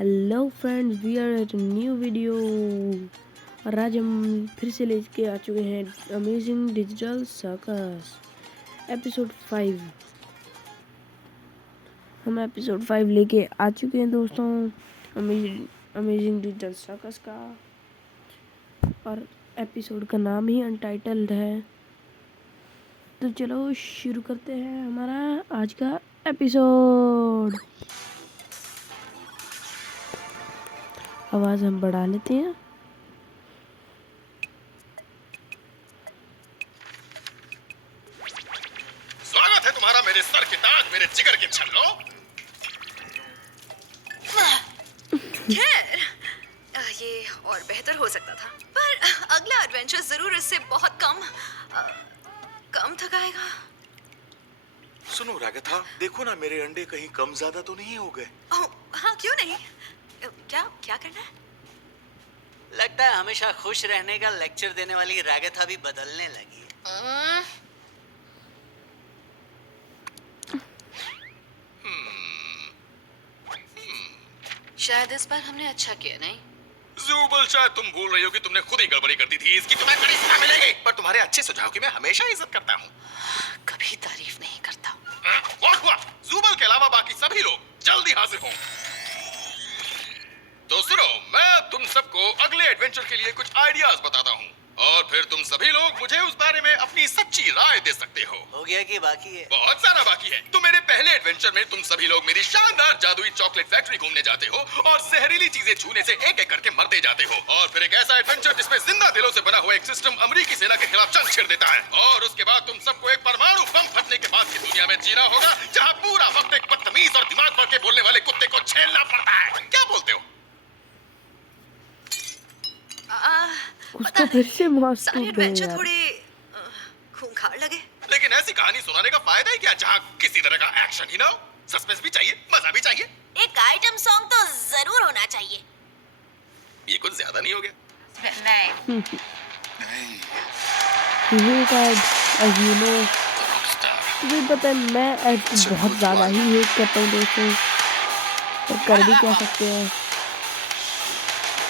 Hello friends, we are at new video. और आज हम फिर से लेके आ चुके हैं अमेजिंग डिजिटल सर्कस एपिसोड 5। हम एपिसोड 5 लेके आ चुके हैं दोस्तों अमेजिंग डिजिटल सर्कस का, और एपिसोड का नाम ही अनटाइटल्ड है। तो चलो शुरू करते हैं हमारा आज का एपिसोड। आवाज़ हम बढ़ा लेते हैं। स्वागत है तुम्हारा मेरे सर के ताज, मेरे जिगर के छल्लो। खैर, ये और बेहतर हो सकता था, पर अगला एडवेंचर जरूर इससे बहुत कम थकाएगा। सुनो रागथा, देखो ना मेरे अंडे कहीं कम ज्यादा तो नहीं हो गए। ओह, हाँ, क्यों नहीं? क्या करना है? लगता है हमेशा खुश रहने का लेक्चर देने वाली रागथा भी बदलने लगी है। शायद इस बार हमने अच्छा किया, नहीं? ज़ुबल, शायद तुम भूल रही हो कि तुमने खुद ही गड़बड़ी कर दी थी। इसकी तुम्हें बड़ी सजा मिलेगी। पर तुम्हारे अच्छे सुझाव की मैं हमेशा इज्जत करता हूँ। कभी तारीफ नहीं करता। और हुआ, ज़ुबल के अलावा बाकी सभी लोग जल्दी हाजिर हों। तो सुनो, मैं तुम सबको अगले एडवेंचर के लिए कुछ आइडियाज बताता हूँ, और फिर तुम सभी लोग मुझे उस बारे में अपनी सच्ची राय दे सकते हो। हो गया कि बाकी है? बहुत सारा बाकी है। तो मेरे पहले एडवेंचर में तुम सभी लोग मेरी शानदार जादुई चॉकलेट फैक्ट्री घूमने जाते हो और जहरीली चीजें छूने से एक एक करके मरते जाते हो। और फिर एक ऐसा एडवेंचर जिसमें जिंदा दिलों से बना हुआ एक सिस्टम अमेरिकी सेना के खिलाफ जंग छिड़ देता है। और उसके बाद तुम सबको एक परमाणु बम फटने के बाद की दुनिया में जीना होगा, जहाँ पूरा वक्त एक बदतमीज और दिमाग भर के बोलने वाले कुत्ते को झेलना पड़ता है। क्या बोलते हो? उसको फिर से मास्क सारे टूट गए एडवेंचर यार। थोड़े खूंखार लगे। लेकिन ऐसी कहानी सुनाने का फायदा ही क्या जहाँ किसी तरह का एक्शन ही ना हो। सस्पेंस भी चाहिए, मजा भी चाहिए। एक आइटम सॉन्ग तो जरूर होना चाहिए। ये कुछ ज्यादा नहीं हो गया? नहीं। तुम्हें पता है, मैं एड बहुत ज़्यादा ही हेट करता हूँ दोस्तों, पर कर भी क्या सकते हैं।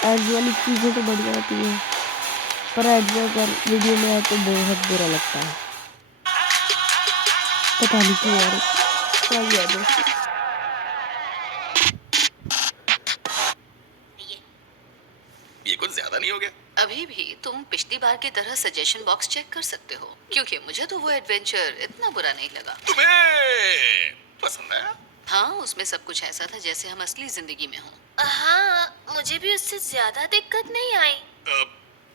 एड्स वाली चीज़ें तो बढ़िया होती हैं, पर एड्स अगर वीडियो में आए तो बहुत बुरा लगता है। पता नहीं क्यों यार, क्या किया दोस्तों। ये कुछ ज्यादा नहीं हो गया? अभी भी तुम पिछली बार की तरह सजेशन बॉक्स चेक कर सकते हो, क्योंकि मुझे तो वो एडवेंचर इतना बुरा नहीं लगा। तुम्हें पसंद आया? हाँ, उसमें सब कुछ ऐसा था जैसे हम असली जिंदगी में हों। हाँ, मुझे भी उससे ज्यादा दिक्कत नहीं आई।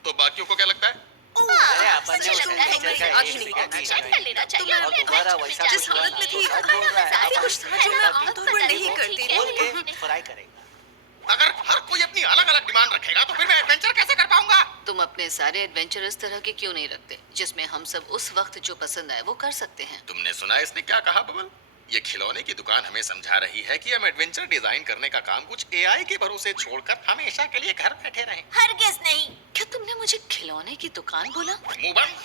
तो बाकियों को क्या लगता है? अरे अपन ने मुझे उसे लगता है टीचर का आगे एक नहीं सिक्का करना दी चेक है। कर लेना चाहिए। और दोबारा वैसा जिस कुछ हालत में थी, हुआ ना, ऐसा कुछ था जो मैं आमतौर पर नहीं करती बोल थी। के फ्राई करेगा। अगर हर कोई अपनी अलग अलग डिमांड रखेगा तो फिर मैं एडवेंचर कैसे कर पाऊंगा? तुम अपने सारे एडवेंचर इस तरह के क्यों नहीं रखते, जिसमें हम सब उस वक्त जो पसंद आए वो कर सकते हैं? तुमने सुना इसने क्या कहा बबल? ये खिलौने की दुकान हमें समझा रही है कि हम एडवेंचर डिजाइन करने का काम कुछ एआई के भरोसे छोड़कर हमेशा के लिए घर बैठे रहें। हरगिज नहीं। क्या तुमने मुझे खिलौने की दुकान बोला? मुंह बंद।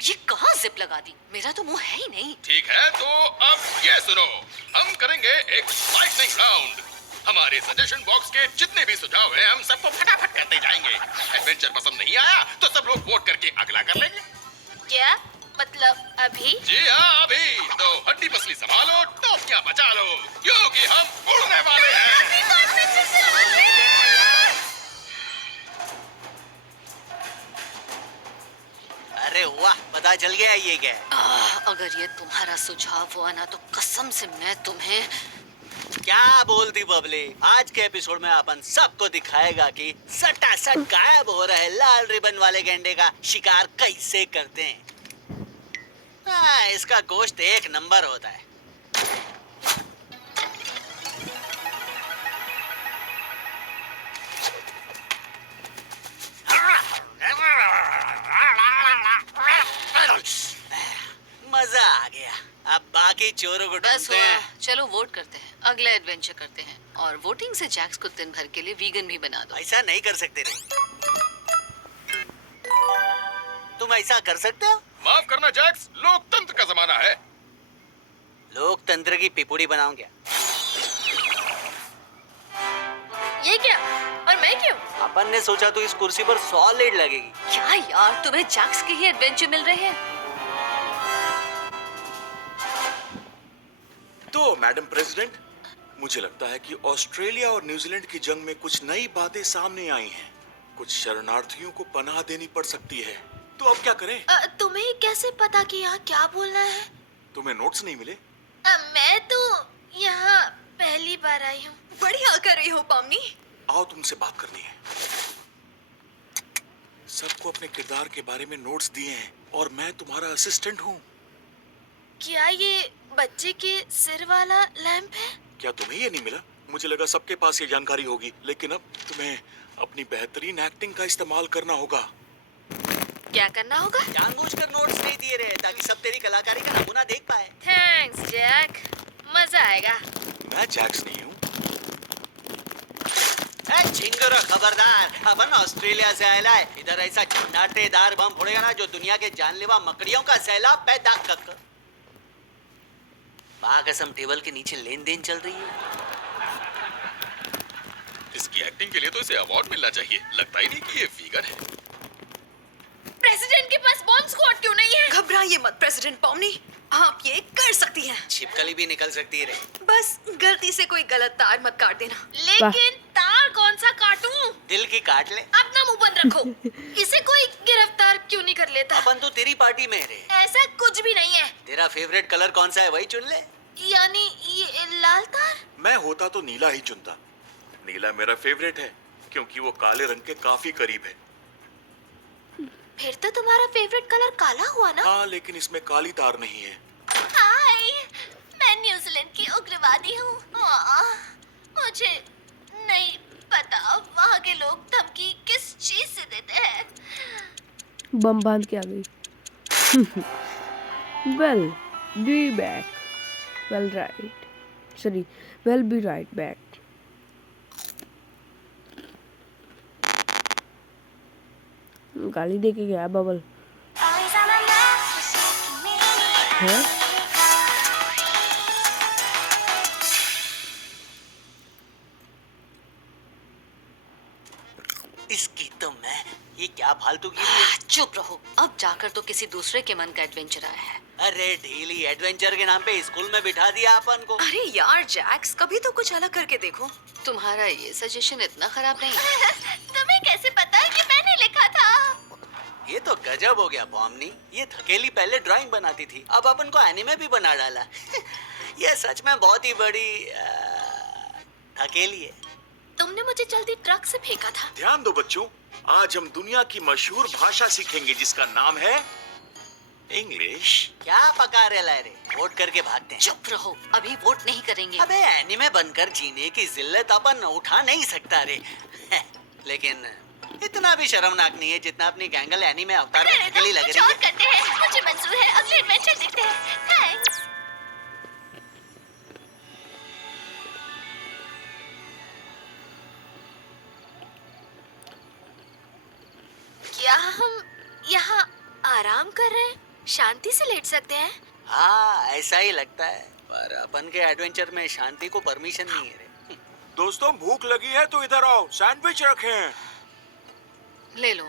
ये कहाँ जिप लगा दी? मेरा तो मुंह है ही नहीं। ठीक है, तो अब ये सुनो, हम करेंगे एक लाइटनिंग राउंड। हमारे सजेशन बॉक्स के जितने भी सुझाव हैं हम सबको फटाफट करते जाएंगे। एडवेंचर पसंद नहीं आया तो सब लोग वोट करके अगला कर लेंगे। क्या मतलब अभी? जी हाँ, अभी तो हड्डी पसली संभालो, टोपियां बचा लो, क्योंकि हम उड़ने वाले हैं। अरे वाह, पता चल गया ये क्या है। अगर ये तुम्हारा सुझाव हुआ ना तो कसम से मैं तुम्हें... क्या बोलती बबली? आज के एपिसोड में अपन सबको दिखाएगा कि सटासट गायब हो रहे लाल रिबन वाले गेंडे का शिकार कैसे करते हैं। हाँ, इसका गोश्त एक नंबर होता है। मजा आ गया। अब बाकी चोरों को बस ढूंढते हैं। हुआ, चलो वोट करते हैं, अगला एडवेंचर करते हैं, और वोटिंग से जैक्स को दिन भर के लिए वीगन भी बना दो। ऐसा नहीं कर सकते रे। तुम ऐसा कर सकते हो? माफ करना जैक्स, लोकतंत्र का जमाना है। लोकतंत्र की पिपुड़ी बनाऊं क्या? अपन ने सोचा तो इस कुर्सी पर सॉलिड लगेगी। क्या यार, तुम्हें जैक्स के ही एडवेंचर मिल रहे हैं? तो मैडम प्रेसिडेंट, मुझे लगता है कि ऑस्ट्रेलिया और न्यूजीलैंड की जंग में कुछ नई बातें सामने आई हैं। कुछ शरणार्थियों को पनाह देनी पड़ सकती है। तो अब क्या करें? तुम्हें कैसे पता कि यहाँ क्या बोलना है? तुम्हें नोट्स नहीं मिले? मैं तो यहाँ पहली बार आई हूँ। बढ़िया कर रही हो पामनी। आओ, तुमसे बात करनी है। सबको अपने किरदार के बारे में नोट्स दिए हैं और मैं तुम्हारा असिस्टेंट हूँ। क्या ये बच्चे के सिर वाला लैंप है? क्या तुम्हें ये नहीं मिला? मुझे लगा सबके पास ये जानकारी होगी, लेकिन अब तुम्हें अपनी बेहतरीन एक्टिंग का इस्तेमाल करना होगा। क्या करना होगा? जानबूझकर नोट्स नहीं दिए रहे ताकि सब तेरी कलाकारी का नमूना देख पाए। थैंक्स जैक, मजा आएगा। मैं जैक्स नहीं हूँ। झिंगुर खबरदार, अपन ऑस्ट्रेलिया से आया है। इधर ऐसा झन्नाटेदार बम फोड़ेगा ना जो दुनिया के जानलेवा मकड़ियों का सैलाब पैदा कर। कसम टेबल के नीचे लेन देन चल रही है। इसकी एक्टिंग के लिए तो इसे अवार्ड मिलना चाहिए। लगता ही नहीं कि ये फिगर है। प्रेसिडेंट के पास बॉम्ब स्क्वाड क्यों नहीं है? घबराइए मत प्रेसिडेंट पामनी, आप ये कर सकती हैं। छिपकली भी निकल सकती है रे। बस गलती से कोई गलत तार मत काट देना। लेकिन तार कौन सा काटूं? दिल की काट ले। अपना मुंह बंद रखो। इसे कोई गिरफ्तार क्यों नहीं कर लेता? अपन तो तेरी पार्टी में है रे। ऐसा कुछ भी नहीं है। तेरा फेवरेट कलर कौन सा है वही चुन ले। यानी ये लाल तार? मैं होता तो नीला ही चुनता। नीला मेरा फेवरेट है क्योंकि वो काले रंग के काफी करीब है। फिर तो तुम्हारा फेवरेट कलर काला हुआ ना? हाँ, लेकिन इसमें काली तार नहीं है। हाय, मैं न्यूजीलैंड की उग्रवादी हूँ। मुझे नहीं पता वहाँ के लोग धमकी किस चीज से देते हैं। बम बांध के आ गई। We'll be back. Well right, sorry, we'll be right back. गाली दे के गया बबल है। इसकी तो मैं, ये क्या फालतू की है? चुप रहो, अब जाकर तो किसी दूसरे के मन का एडवेंचर आया है। अरे ढीली, एडवेंचर के नाम पे स्कूल में बिठा दिया अपन को। अरे यार जैक्स, कभी तो कुछ अलग करके देखो। तुम्हारा ये सजेशन इतना खराब नहीं है। तुम्हें कैसे पता कि मैंने लिखा था? ये तो गजब हो गया पॉमनी। ये थकेली पहले ड्राइंग बनाती थी, अब अपन को एनिमे भी बना डाला। ये सच में बहुत ही बड़ी थकेली है। तुमने मुझे जल्दी ट्रक से फेंका था। ध्यान दो बच्चों, आज हम दुनिया की मशहूर भाषा सीखेंगे जिसका नाम है इंग्लिश। क्या पका रहे ला रे? वोट करके भागते हैं। चुप रहो, अभी वोट नहीं करेंगे। अबे एनीमे बनकर जीने की जिल्लत अपन उठा नहीं सकता रे। लेकिन इतना भी शर्मनाक नहीं है जितना अपनी गैंगल एनीमे अवतार में थकेली लग रही है। करते हैं, मुझे मंजूर है। अगले एडवेंचर देखते हैं। थैंक्स। क्या हम यहाँ आराम कर रहे हैं? शांति से लेट सकते हैं? हाँ, ऐसा ही लगता है, पर अपन के एडवेंचर में शांति को परमिशन नहीं है रे। दोस्तों, भूख लगी है तो इधर आओ, सैंडविच रखे हैं। ले लो।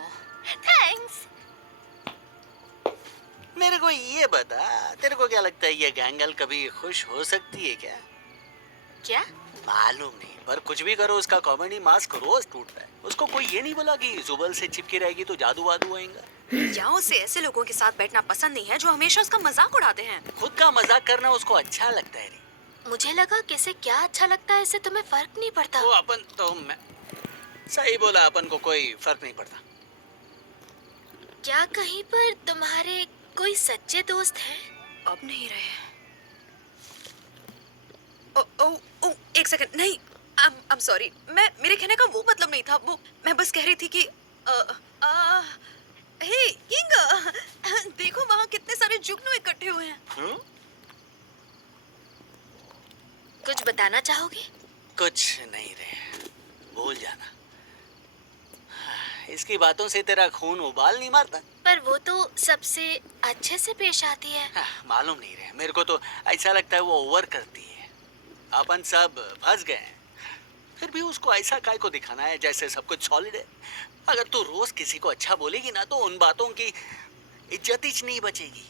थैंक्स। मेरे को ये बता, तेरे को क्या लगता है ये गैंगल कभी खुश हो सकती है क्या? क्या? मालूम नहीं, पर कुछ भी करो उसका कॉमेडी मास्क रोज टूटता है। उसको कोई ये नहीं बोला कि जुबल से चिपकी रहेगी तो जादू वादू आएगा। या उसे ऐसे लोगों के साथ बैठना पसंद नहीं है जो हमेशा उसका मजाक उड़ाते हैं। खुद का मजाक करना उसको अच्छा लगता है रे। मुझे लगा किसे क्या अच्छा लगता है इससे तुम्हें फर्क नहीं पड़ता। वो अपन तो मैं सही बोला, अपन को कोई फर्क नहीं पड़ता। क्या कहीं पर तुम्हारे कोई सच्चे दोस्त हैं? अब नहीं रहे। ओ ओ ओ एक सेकंड, नहीं, I'm sorry, मेरे कहने का वो मतलब नहीं था। वो मैं बस कह रही थी कि हे किंग, देखो वहाँ कितने सारे जुगनू इकट्ठे हुए हैं। कुछ बताना चाहोगे? कुछ नहीं रे, भूल जाना। इसकी बातों से तेरा खून उबाल नहीं मारता। पर वो तो सबसे अच्छे से पेश आती है। मालूम नहीं रे, मेरे को तो ऐसा लगता है वो ओवर करती है। अपन सब फंस गए हैं, फिर भी उसको ऐसा काय को दिखाना है जैसे सब कुछ सॉलिड है? अगर तू रोज किसी को अच्छा बोलेगी ना तो उन बातों की इज्जत ही नहीं बचेगी।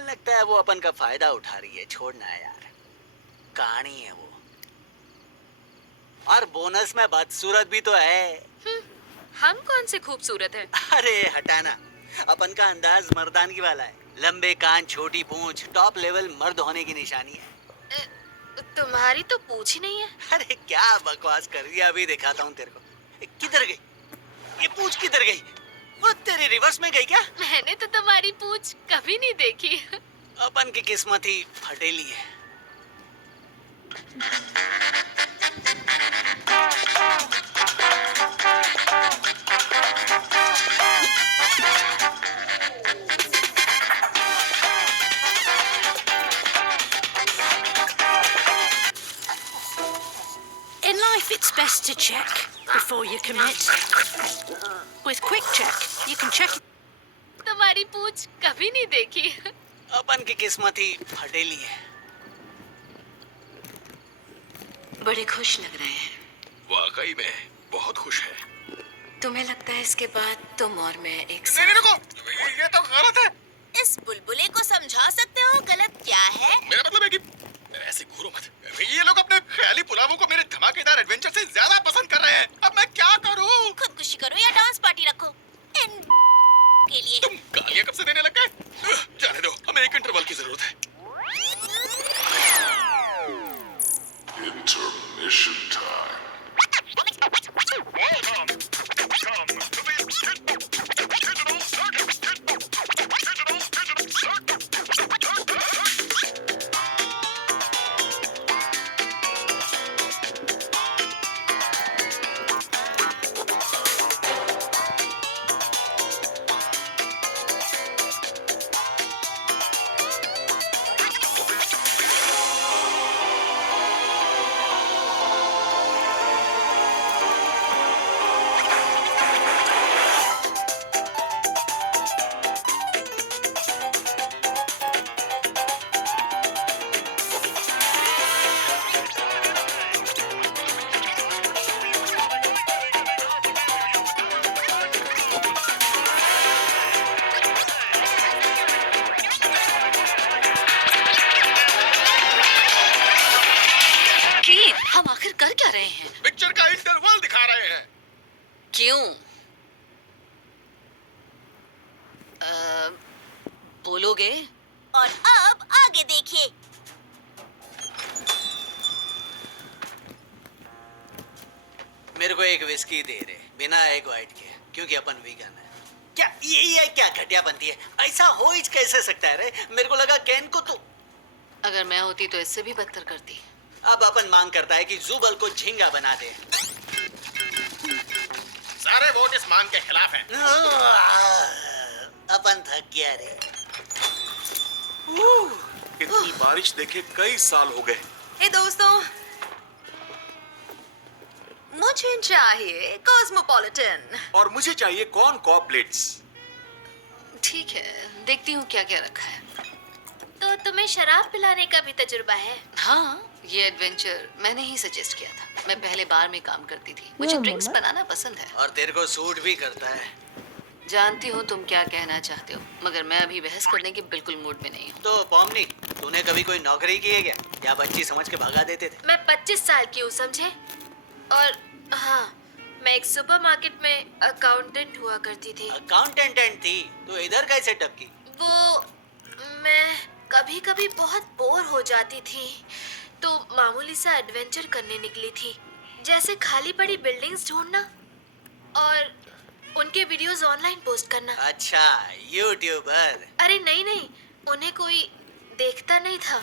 लगता है वो अपन का फायदा उठा रही है। छोड़ना है यार, कहानी है वो। और बोनस में बदसूरत भी तो है। हम कौन से खूबसूरत है? अरे हटाना, अपन का अंदाज मर्दानगी वाला है। लंबे कान, छोटी पूंछ, टॉप लेवल मर्द होने की निशानी है। तुम्हारी तो पूछ ही नहीं है। अरे क्या बकवास कर रही है, अभी दिखाता हूँ तेरे को। किधर गई ये पूंछ, किधर गई? वो तेरी रिवर्स में गई क्या? मैंने तो तुम्हारी पूछ कभी नहीं देखी। अपन की किस्मत ही फटेली है। In life, it's best to check before you commit. With Quick Check, you can check. तुम्हारी पूछ कभी नहीं देखी। अपन की किस्मत ही फटेली है। बड़े खुश लग रहे हैं। वाकई में बहुत खुश है। तुम्हें लगता है इसके बाद तुम और मैं एक नहीं नहीं, रुको, ये तो गलत है। इस बुलबुले को समझा सकते हो गलत क्या है? मेरा मतलब है कि ऐसे घूरो मत। ये लोग अपने ख्याली पुलावों को मेरे धमाकेदार एडवेंचर से ज्यादा पसंद कर रहे हैं। अब मैं क्या करूं? खुदकुशी करो या डांस पार्टी रखो इन के लिए। तुम गालियां कब से देने लग गए? जाने दो, हमें एक इंटरवल की जरूरत है। Intermission time. हम आखिर कर क्या रहे हैं? पिक्चर का इंटरवल दिखा रहे हैं। क्यों? बोलोगे? और अब आगे देखिए। मेरे को एक विस्की दे रहे, बिना एग वाइट के, क्योंकि अपन वीगन है। क्या ये क्या घटिया बनती है? ऐसा हो ही कैसे सकता है रे? मेरे को लगा कैन को तो। अगर मैं होती तो इससे भी बदतर करती। अब अपन मांग करता है कि जुबल को झींगा बना दे। सारे वोट इस मांग के खिलाफ हैं। अपन थक गया रे। इतनी बारिश देखे कई साल हो गए। हे दोस्तों, मुझे चाहिए कॉस्मोपॉलिटन। और मुझे चाहिए कॉर्न कॉर्पलेट्स। ठीक है, देखती हूँ क्या क्या रखा है। तो तुम्हें शराब पिलाने का भी तजुर्बा है? हाँ, ये एडवेंचर मैंने ही सजेस्ट किया था। मैं पहले बार में काम करती थी, मुझे ड्रिंक्स बनाना पसंद है। और तेरे को सूट भी करता है। जानती हूँ तुम क्या कहना चाहते हो, मगर मैं अभी बहस करने के बिल्कुल मूड में नहीं हूँ। तो पॉमनी, तूने कभी कोई नौकरी की है क्या? या बच्ची समझ के भगा देते थे? मैं 25 साल की हूँ, समझे? और हाँ, मैं एक सुपरमार्केट में अकाउंटेंट हुआ करती थी। अकाउंटेंट थी तो इधर कैसे टपकी? वो मैं कभी कभी बहुत बोर हो जाती थी तो मामूली सा एडवेंचर करने निकली थी, जैसे खाली पड़ी बिल्डिंग्स ढूंढना और उनके वीडियोस ऑनलाइन पोस्ट करना। अच्छा, यूट्यूबर। अरे नहीं नहीं, उन्हें कोई देखता नहीं था,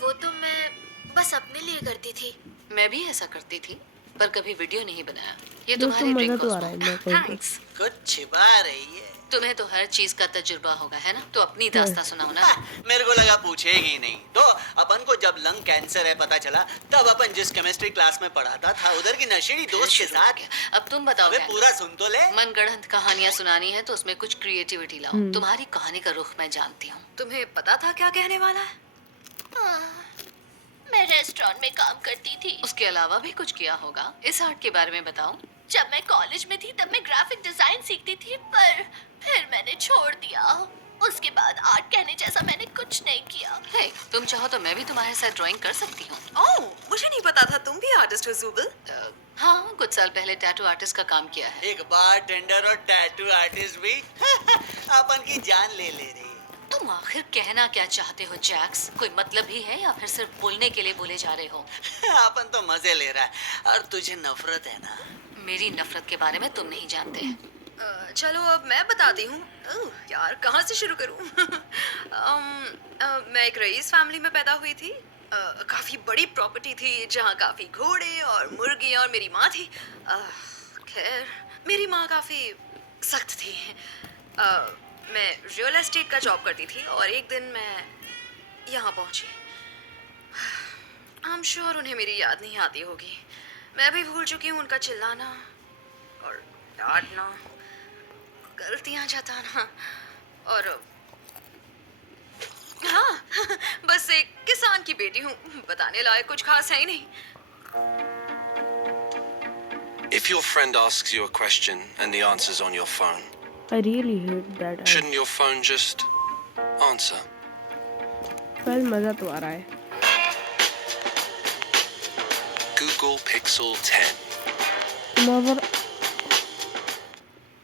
वो तो मैं बस अपने लिए करती थी। मैं भी ऐसा करती थी, पर कभी वीडियो नहीं बनाया। ये दोस्तों तुम्हारी मजा ड्रिंक तो आ रहा है मेरे को। थैंक्स। कुछ छिपा रही है। तुम्हें तो हर चीज का तजुर्बा होगा, है ना? तो अपनी दास्तां सुनाओ ना। मेरे को लगा पूछेगी नहीं। तो अपन को जब लंग कैंसर है पता चला, तब अपन जिस केमिस्ट्री क्लास में पढ़ाता था उधर की नशेड़ी दोस्त के शुरू हो साथ। गया। अब तुम बताओ अबे क्या? पूरा सुन तो ले। मनगढ़ंत कहानियां सुनानी है तो उसमें कुछ क्रिएटिविटी लाओ। तुम्हारी कहानी का रुख मैं जानती हूँ। तुम्हें पता था क्या कहने वाला है? मैं रेस्टोरेंट में काम करती थी। उसके अलावा भी कुछ किया होगा। इस आर्ट के बारे में बताओ। जब मैं कॉलेज में थी तब मैं ग्राफिक डिजाइन सीखती थी, पर फिर मैंने छोड़ दिया। उसके बाद आर्ट कहने जैसा मैंने कुछ नहीं किया। हे, तुम चाहो तो मैं भी तुम्हारे साथ ड्राइंग कर सकती हूँ। ओह, मुझे नहीं पता था तुम भी आर्टिस्ट हो जुबल। हाँ, कुछ साल पहले टैटू आर्टिस्ट का काम किया है। एक बार टेंडर और टैटू आर्टिस्ट भी अपन की जान ले रही। तुम आखिर कहना क्या चाहते हो जैक्स? कोई मतलब ही है या फिर सिर्फ बोलने के लिए बोले जा रहे हो? अपन तो मजे ले रहा है और तुझे नफरत है ना। मेरी नफरत के बारे में तुम नहीं जानते। चलो अब मैं बताती हूँ। यार कहाँ से शुरू करूँ? मैं एक रईस फैमिली में पैदा हुई थी। काफी बड़ी प्रॉपर्टी थी जहाँ काफी घोड़े और मुर्गी और मेरी माँ थी। खैर मेरी माँ काफी सख्त थी। मैं रियल एस्टेट का जॉब करती थी और एक दिन मैं यहाँ पहुँची। आई एम श्योर उन्हें मेरी याद नहीं आती होगी। मैं भी भूल चुकी हूँ उनका चिल्लाना और डांटना, गलतियाँ जताना और हाँ बस एक किसान की बेटी हूँ। बताने लायक कुछ खास है ही नहीं। If your friend asks you a question and the answer's on your phone, I really hate that ad. shouldn't your phone just answer? well, मजा तो आ रहा है। Google Pixel 10. तुम्हारा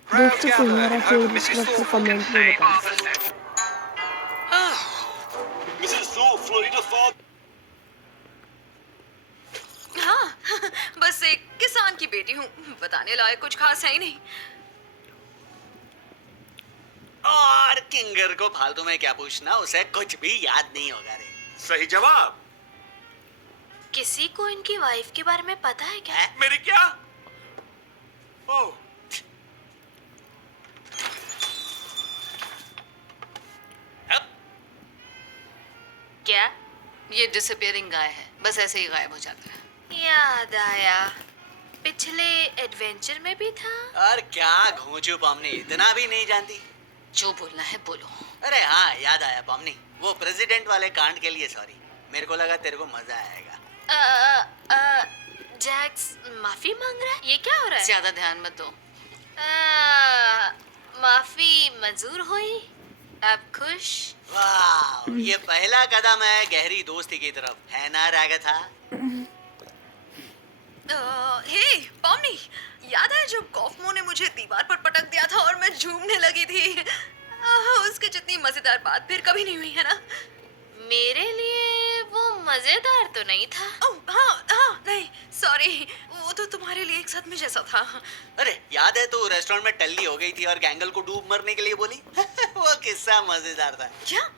दोस्तों को हमारा फेवरेट प्रोडक्ट कमेंट में बताओ। हाँ बस एक किसान की बेटी हूँ। बताने लायक कुछ खास है ही नहीं। और किंगर को फालतू में क्या पूछना, उसे कुछ भी याद नहीं होगा रे। सही जवाब। किसी को इनकी वाइफ के बारे में पता है क्या? मेरी क्या? ओह, क्या? ये डिसअपियरिंग गाय है, बस ऐसे ही गायब हो जाता है। याद आया, पिछले एडवेंचर में भी था। और क्या घोंचू पॉमनी, इतना भी नहीं जानती? जो बोलना है बोलो। अरे हाँ याद आया पॉमनी, वो प्रेसिडेंट वाले कांड के लिए सॉरी। मेरे को लगा तेरे को मजा आएगा। जैक्स माफी मांग रहा है? ये क्या हो रहा है? ज्यादा ध्यान मत दो। माफी मंजूर हुई? अब खुश? वाह, ये पहला कदम है गहरी दोस्ती की तरफ, है ना रागथा? हे पॉमनी, याद है जब कॉफमो ने मुझे दीवार पर पटक दिया था और मैं झूमने लगी थी? उसके जितनी मजेदार बात फिर कभी नहीं हुई है ना। मेरे लिए वो मजेदार तो नहीं था। ओह हाँ नहीं सॉरी, वो तो तुम्हारे लिए एक सदमे जैसा था। अरे याद है तू रेस्टोरेंट में टल्ली हो गई थी और गैंगल को डूब मरने के लिए बोली? वो किस्सा मजेदार था। क्या?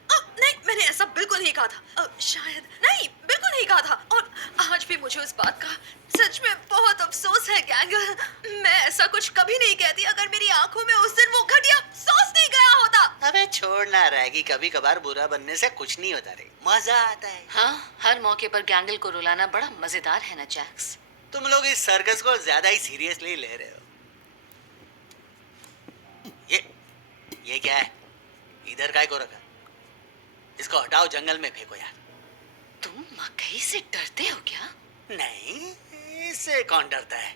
नहीं मैंने ऐसा बिल्कुल नहीं कहा था। शायद नहीं, बिल्कुल नहीं कहा था। और आज भी मुझे उस बात का सच में बहुत अफसोस है गैंगल। मैं ऐसा कुछ कभी नहीं कहती अगर मेरी आंखों में उस दिन वो घटिया सॉस नहीं गया होता। अबे छोड़ ना रहेगी, कभी कभार बुरा बनने से कुछ नहीं होता रे, मजा आता है। हाँ, हर मौके पर गैंगल को रुलाना बड़ा मजेदार है ना जैक्स। तुम लोग इस सर्कस को ज्यादा ही सीरियसली ले रहे हो। ये क्या है? इधर काय को रखा? इसको हटाओ, जंगल में फेंको यार। तुम मकई से डरते हो क्या? नहीं, इससे कौन डरता है?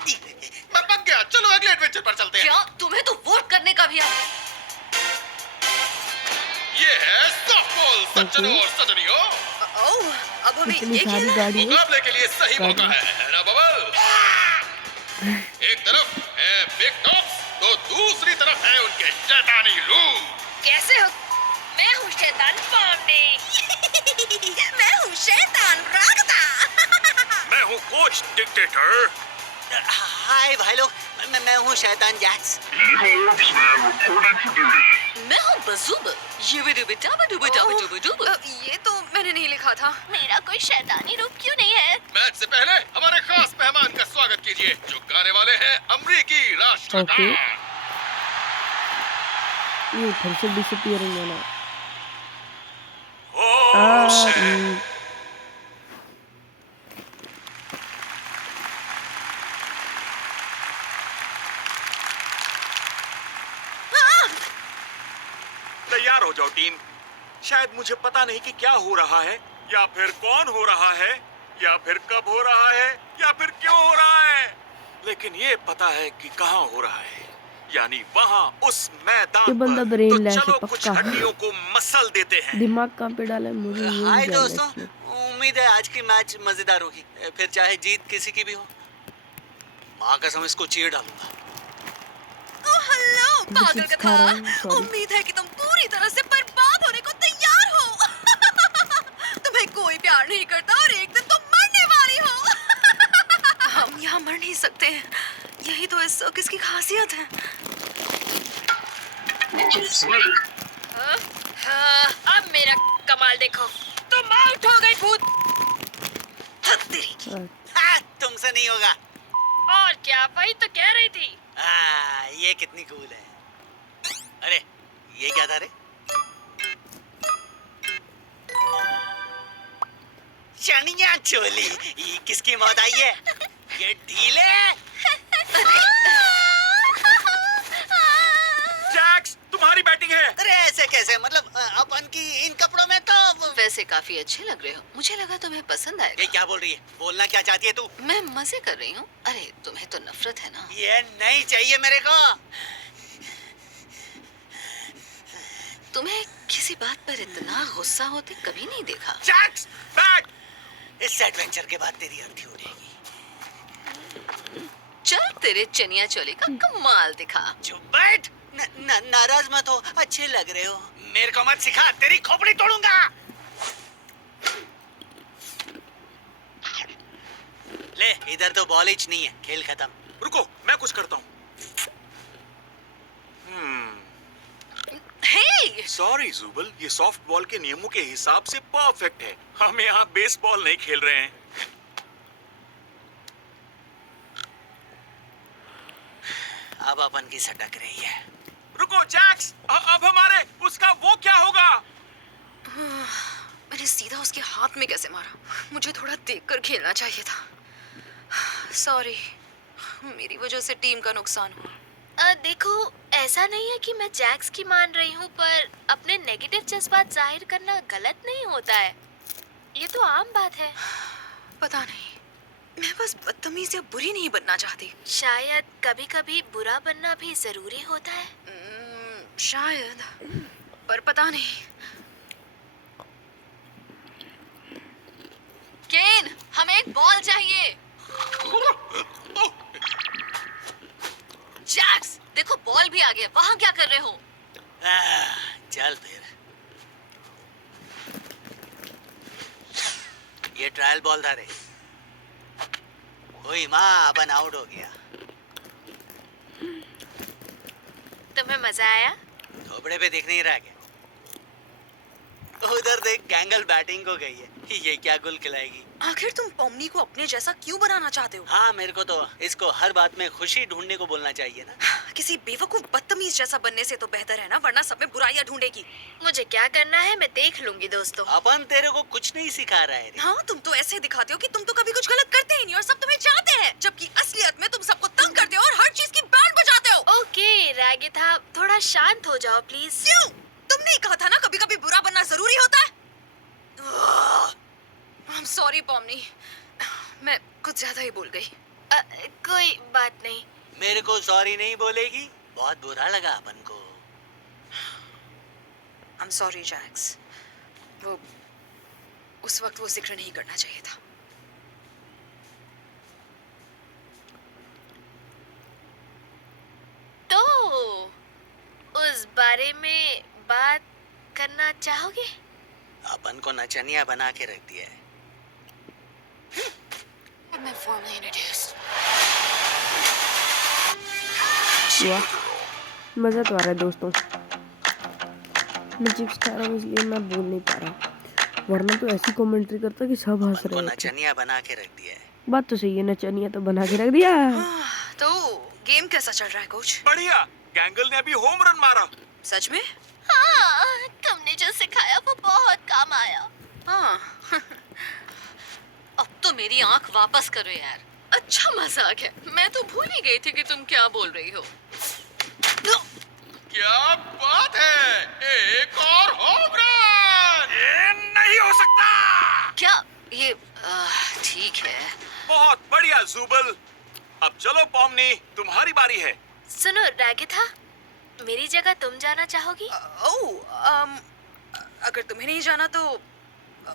मैं पक गया। चलो अगले एडवेंचर पर चलते हैं। क्या तुम्हें तो वोट करने का भी ये है सॉफ्टबॉल सज्जनों और सजनियों। ओह, अब हमें इतनी ये सारी खेलना है। गाड़ी है। मुकाबले के लिए सही मौका है ना बबल? एक तरफ है बिग टॉप्स तो दूसरी तरफ है उनके शैतानी लोग। कैसे हो? मैं हूँ शैतान पॉमनी। मैं हूँ शैतान रागता। मैं हूँ कोच डिक्टेटर। हाय भाई लोग, मैं हूँ शैतान जैक्स। मैं हूँ बजूबल। ये तो मैंने नहीं लिखा था। मेरा कोई शैतानी रूप क्यों नहीं है? मैच से पहले हमारे खास मेहमान का स्वागत कीजिए जो गाने वाले हैं अमरीकी राष्ट्रगान। ये फिर से डिसअपियरिंग है ना। तैयार हो जाओ टीम। शायद मुझे पता नहीं कि क्या हो रहा है, या फिर कौन हो रहा है, या फिर कब हो रहा है, या फिर क्यों हो रहा है, लेकिन ये पता है कि कहाँ हो रहा है, यानी वहाँ उस मैदान ये बंदा पर। ब्रेन तो लैस है चलो कुछ पक्का। हड्डियों को मसल देते हैं। दिमाग कहाँ पे डाला है मुझे ये नहीं हाय जानना दोस्तों, इसमें। उम्मीद है आज की मैच मजेदार होगी, फिर चाहे जीत किसी की भी हो। माँ कसम इसको चीर डालूंगा। हेलो पागल चिप्स खा रहा हूँ, कथा। sorry। उम्मीद है कि तुम पूरी तरह से बर्बाद होने को तैयार हो। तुम्हें कोई प्यार नहीं करता और एक दिन तुम मरने वाली हो। हम यहाँ मर नहीं सकते हैं, यही तो इस सर्कस की खासियत है। अब मेरा कमाल देखो, तुम आउट हो गई भूत। तेरी की। हाँ, तुमसे नहीं होगा। और क्या, वही तो कह रही थी। ये कितनी कूल है। अरे ये क्या था रे? चनिया चोली, ये किसकी मौत आई है? ये ढीले। जैक्स, तुम्हारी बैटिंग है। अरे ऐसे कैसे, मतलब अपन की इन कपड़ों में तो। वैसे काफी अच्छे लग रहे हो, मुझे लगा तुम्हें पसंद ये आएगा। क्या बोल रही है? बोलना क्या चाहती है तू? मैं मजे कर रही हूँ। अरे तुम्हें तो नफरत है ना। ये नहीं चाहिए मेरे को। तुम्हें किसी बात पर इतना गुस्सा होते कभी नहीं देखा। Jacques, bat. इस एडवेंचर के बाद तेरी अर्थी उड़ेगी। चल तेरे चनिया चोली का कमाल दिखा। चुप बैठ। नाराज मत हो, अच्छे लग रहे हो। मेरे को मत सिखा, तेरी खोपड़ी तोड़ूंगा। ले, इधर तो बॉलिच नहीं है, खेल खत्म। रुको, मैं कुछ करता हूँ। हे, सॉरी जुबल, ये सॉफ्ट बॉल के नियमों के हिसाब से परफेक्ट है। हम यहाँ बेसबॉल नहीं खेल रहे हैं। अब अपन की सटक रही है। रुको जैक्स, अब हमारे उसका वो क्या होगा? मैंने सीधा उसके हाथ में कैसे मारा? मुझे थोड़ा देखकर खेलना चाहिए था। सॉरी, मेरी वजह से टीम का नुकसान हुआ। देखो, ऐसा नहीं है कि मैं जैक्स की मान रही हूँ, पर अपने नेगेटिव जज्बात जाहिर करना गलत नहीं होता है। ये तो आम बात है। पता नहीं, मैं बस बदतमीज या बुरी नहीं बनना चाहती। शायद कभी-कभी बुरा बनना भी जरूरी होता है। शायद, पर पता नहीं। केन, हमें एक बॉल चाहिए। जैक्स, देखो बॉल भी आ गया। वहाँ क्या कर रहे हो? चल फिर। ये ट्रायल बॉल था रे। ओए माँ, अपन आउट हो गया। तुम्हें मजा आया? थोबड़े पे दिख नहीं रहा क्या? उधर देख, गैंगल बैटिंग को गई है। ये क्या गुल खिलाएगी? आखिर तुम पॉमनी को अपने जैसा क्यों बनाना चाहते हो? हाँ, मेरे को तो इसको हर बात में खुशी ढूंढने को बोलना चाहिए ना। किसी बेवकूफ बदतमीज जैसा बनने से तो बेहतर है ना, वरना सब में बुराइयां ढूंढेगी। मुझे क्या करना है मैं देख लूंगी दोस्तों। अपन तेरे को कुछ नहीं सिखा रहा है रे। हाँ, तुम तो ऐसे दिखाते हो कि तुम तो कभी कुछ गलत करते ही नहीं और सब तुम्हें चाहते हैं, जबकि असलियत में तुम सबको तंग करते हो और हर चीज की बैंड बजाते हो। ओके रागिता, थोड़ा शांत हो जाओ प्लीज। क्यों? तुमने ही कहा था ना कभी कभी बुरा बनना जरूरी होता है। I'm sorry पॉमनी, मैं कुछ ज्यादा ही बोल गई। कोई बात नहीं। मेरे को सॉरी नहीं बोलेगी? बहुत बुरा लगा अपन को। I'm sorry जैक्स, वो उस वक्त वो जिक्र नहीं करना चाहिए था। तो उस बारे में बात करना चाहोगे? अपन को नचनिया बना के रख दिया है। मैं formally introduced। वाह, मज़ा तो आ रहा है दोस्तों। मैं चिप्स खा रहा हूँ इसलिए मैं बोल नहीं पा रहा, वरना तो ऐसी कमेंट्री करता कि सब हंस अपन को रहे हैं। नचनिया बना के रख दिया है। बात तो सही है, नचनिया तो बना के रख दिया। तो गेम कैसा चल रहा है कोच? बढ़िया, गैंगल ने अभी होम रन मारा। सच में? हाँ, तुमने जो सिखाया वो बहुत काम आया। हाँ। अब तो मेरी आंख वापस करो यार। अच्छा मजाक है, मैं तो भूल ही गई थी कि तुम क्या बोल रही हो। क्या बात है, एक और होम रन! नहीं हो सकता। क्या ये ठीक है। बहुत बढ़िया जुबल। अब चलो पॉमनी, तुम्हारी बारी है। सुनो रागिथा, मेरी जगह तुम जाना चाहोगी? अगर तुम्हें नहीं जाना तो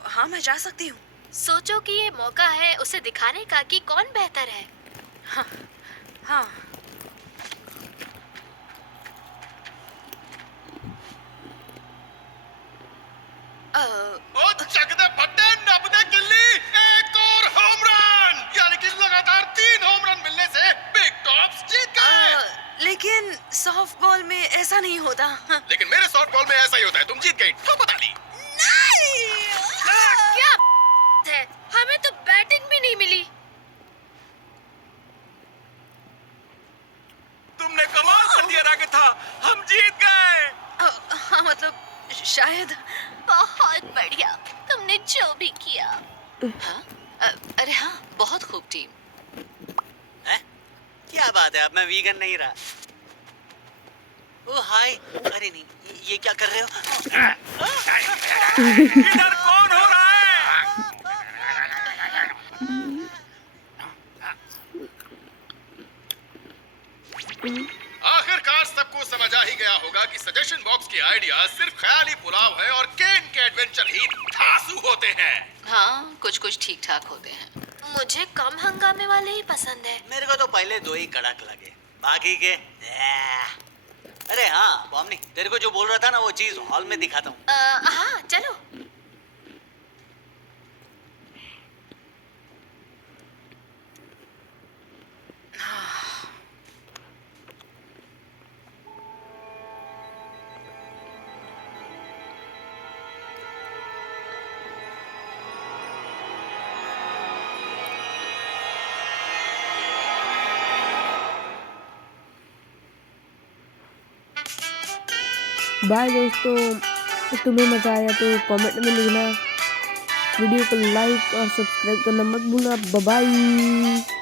हाँ, मैं जा सकती हूँ। सोचो कि ये मौका है उसे दिखाने का कि कौन बेहतर है। हाँ। ओ चक दे फट्टे, नप दे गिल्ली, एक और होम रन, यानी कि लगातार 3 होम रन मिलने से बिग टॉप्स जीत गए। लेकिन सॉफ्टबॉल में ऐसा नहीं होता। लेकिन मेरे सॉफ्टबॉल में ऐसा ही होता है। तुम जीत गई तो पता नहीं। क्या है? हमें तो बैटिंग भी नहीं मिली। तुमने कमाल कर दिया रागिथा, हम जीत गए। हाँ, मतलब शायद। बहुत बढ़िया, तुमने जो भी किया। हाँ? अरे हाँ, बहुत खूब टीम। हैं? क्या बात है, अब मैं वीगन नहीं रहा। ओ हाय, अरे नहीं, ये क्या कर रहे हो? इधर कौन हो रहा है? आखिरकार सबको समझ आ ही गया होगा कि सजेशन बॉक्स की आइडिया सिर्फ ख्याली पुलाव है और केन के एडवेंचर ही धांसू होते हैं। हाँ, कुछ कुछ ठीक ठाक होते हैं। मुझे कम हंगामे वाले ही पसंद है। मेरे को तो पहले 2 ही कड़क लगे, बाकी के अरे हाँ पॉमनी, तेरे को जो बोल रहा था ना वो चीज हॉल में दिखाता हूँ। हाँ चलो। बाय दोस्तों, तुम्हें मज़ा आया तो कमेंट में लिखना, वीडियो को लाइक और सब्सक्राइब करना मत भूलना। Bye bye.